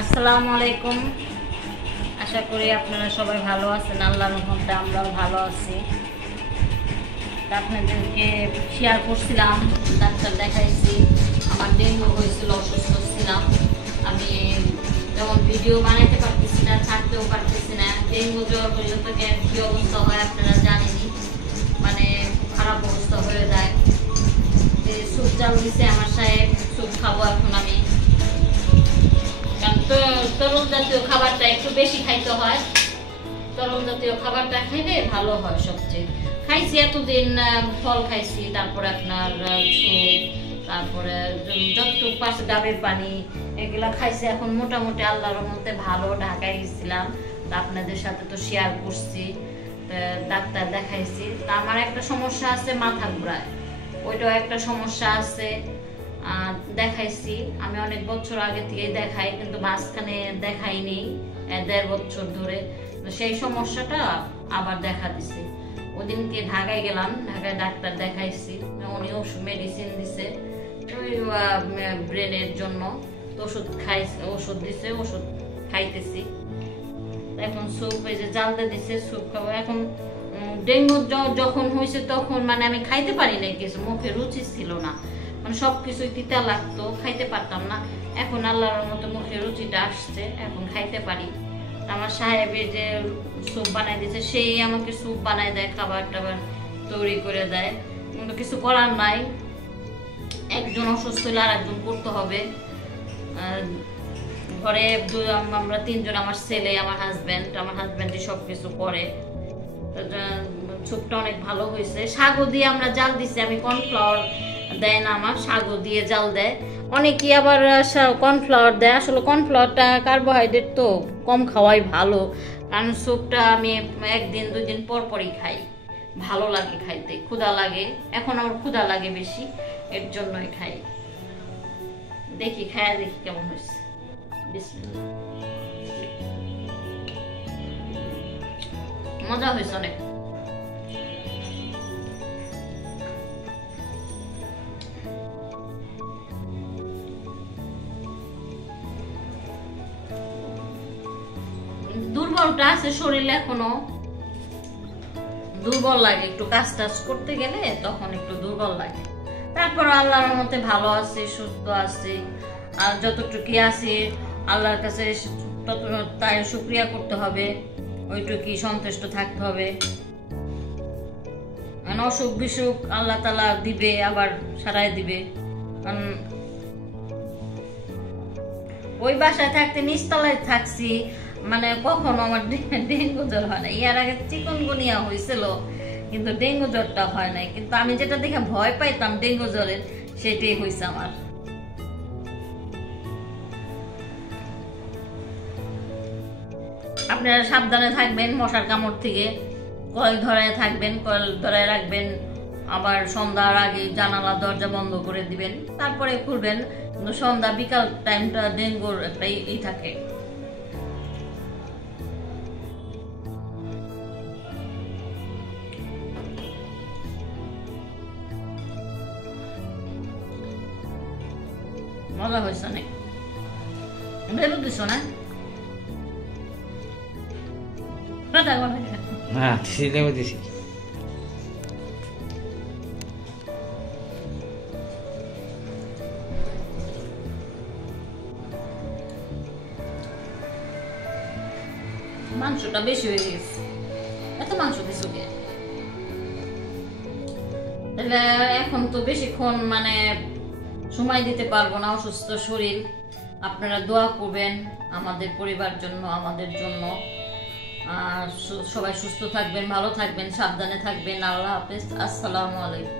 আসসালামু আলাইকুম। আশা করি আপনারা সবাই ভালো আছেন। আল্লাহর রহমতে আমরাও ভালো আছি। আপনাদেরকে শেয়ার করছিলাম, ডাক্তার দেখাইছি, আমার ডেঙ্গু হয়েছিল, অসুস্থ ছিলাম। আমি যেমন ভিডিও বানাইতে পারতেছি না, থাকতেও পারতেছি না। ডেঙ্গু জ্বর হইলে তো কী অবস্থা হয় আপনারা জানেনই, মানে খারাপ অবস্থা হয়ে যায়। স্যুপ চাল দিছে আমার সাহেব, স্যুপ খাবো এখন আমি। তরল জাতীয় খাবারটা একটু বেশি খাইতে হয়, তরল জাতীয় খাবারটা খাইলে ভালো হয় সবচেয়ে। খাইছি এতদিন ফল খাইছি, তারপরে আপনার স্যুপ, তারপরে যতটুকু পাশে ডাবের পানি এগুলা খাইছি। এখন মোটামুটি আল্লাহর রহমতে ভালো। ঢাকায় গেছিলাম, তা আপনাদের সাথে তো শেয়ার করছি। ডাক্তার দেখাইছি। তা আমার একটা সমস্যা আছে মাথা ঘোরায়, ওইটাও একটা সমস্যা আছে। দেখাইছি আমি অনেক বছর আগে থেকে দেখাই, কিন্তু মাঝখানে দেখাইনি 1.5 বছর ধরে। সেই সমস্যাটা আবার দেখা দিছে। ওদিনকে ঢাকায় গেলাম, ঢাকায় ডাক্তার দেখাইছি, উনি ওষুধ মেডিসিন দিছে ওই ব্রেনের জন্য। ওষুধ খাইছে, ওষুধ দিছে, ওষুধ খাইতেছি। এখন স্যুপ এই যে জালতে দিছে, স্যুপ খাবো এখন। ডেঙ্গু যখন হয়েছে তখন মানে আমি খাইতে পারি না, কিছু মুখে রুচি ছিল না, মানে সবকিছুই তিতা লাগতো, খাইতে পারতাম না। এখন আল্লাহর মতো মুখে রুচিটা আসছে, এখন খাইতে পারি। আমার সাহেবের যে স্যুপ বানাই দিয়েছে, সেই আমাকে স্যুপ বানাই দেয়, খাবার টাবার তৈরি করে দেয়। কিন্তু কিছু করার নাই, একজন অসুস্থ হলে আর একজন করতে হবে। ঘরে আমরা 3 জন, আমার ছেলে, আমার হাজব্যান্ডই সবকিছু করে। স্যুপটা অনেক ভালো হয়েছে। শাগও দিয়ে আমরা জাল দিছি, আমি কর্নফ্লাওয়ার দেয় না, আমার শাগও দিয়ে জাল দেয়। অনেকেই আবার কর্নফ্লাওয়ার দেয়। আসলে কর্নফ্লাওয়ারটা কার্বোহাইড্রেট তো কম খাওয়াই ভালো, কারণ স্যুপটা আমি 1 দিন 2 দিন পর পরই খাই, ভালো লাগে খাইতে, ক্ষুধা লাগে। এখন আমার ক্ষুধা লাগে বেশি, এর জন্যই খাই। দেখি খায়া দেখি কেমন হয়েছে। বিসমিল্লাহ। মজা হয়েছে অনেক। দুর্বলটা আছে শরীরে, এখনো দুর্বল লাগে, একটু কাজ টাজ করতে গেলে তখন একটু দুর্বল লাগে। তারপর আল্লাহর রহমতে ভালো আছে, সুস্থ আছে। আর যতটুকু আছে আল্লাহর কাছে তত তাই শুকরিয়া করতে হবে, ওইটুকু সন্তুষ্ট থাকতে হবে। অসুখ বিসুখ আল্লাহ তাআলা দিবে, আবার সারাই দিবে। ওই বাসায় থাকতে নিচতলায় থাকছি, মানে কখনো আমার ডেঙ্গু জ্বর হয় না। ইয়ার আগে চিকুনগুনিয়া হয়েছিল, কিন্তু ডেঙ্গু জ্বরটা হয় নাই। কিন্তু আমি যেটা দেখে ভয় পাইতাম ডেঙ্গু জ্বরের, সেটাই হয়েছে আমার। আপনারা সাবধানে থাকবেন মশার কামড় থেকে, কয়েল ধরায় থাকবেন, কয়েল ধরায় রাখবেন। আবার সন্ধ্যার আগে জানালা দরজা বন্ধ করে দিবেন, তারপরে খুলবেন। কিন্তু সন্ধ্যা বিকাল টাইমটা ডেঙ্গুর একটা ই থাকে। মজা হয়েছে অনেক। বেরো দিছ না দিছি। মাংসটা বেশি হয়ে গেছে, এত মাংস দিছো কে? তাহলে এখন তো বেশিক্ষণ মানে সময় দিতে পারবো না, অসুস্থ শরীর। আপনারা দোয়া করবেন আমাদের পরিবার জন্য, আমাদের জন্য। আর সবাই সুস্থ থাকবেন, ভালো থাকবেন, সাবধানে থাকবেন। আল্লাহ হাফেজ। আসসালামু আলাইকুম।